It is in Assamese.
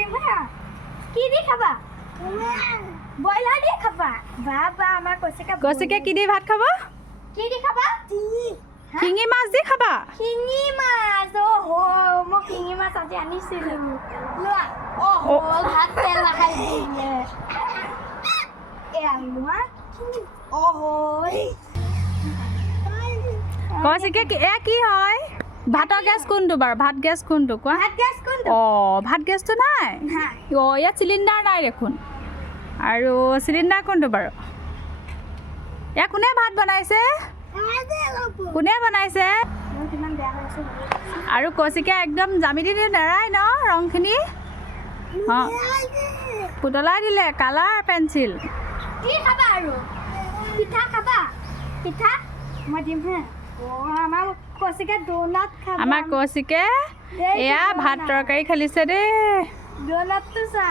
দিম হা কি দি খাবা ব্ৰইলাৰ দি খাবা বাবা আমাৰ কৌশিকে কি দি ভাত খাব কি দি খাবা শিঙি মাছ দি খাবা শিঙি মাছ অহো মই শিঙি মাছ আজি আনিছিলো লোৱা অহো ভাত তেল নাখাই দিলে লোৱা অহো কৌশিকে কি হয় ভাতৰ গেছ কোনটো বাৰু ভাত গেছ কোনটো কোৱা ভাত গেছ কোনটো ভাত গেছটো নাই ইয়াত চিলিণ্ডাৰ নাই দেখোন আৰু চিলিণ্ডাৰ কোনটো বাৰু ইয়াত কোনে ভাত বনাইছে কোনে বনাইছে আৰু কৌশিকে একদম জামি দি নেৰাই ন ৰংখিনি পুতলাই দিলে কালাৰ পেঞ্চিল কি খাবা আৰু পিঠা খাবা পিঠা মই দিম হা আমাৰ কৌশিকে ডোনাট খাব আমাৰ কৌশিকে এয়া ভাত তৰকাৰী খেলিছে দেই ডোনাটটো চা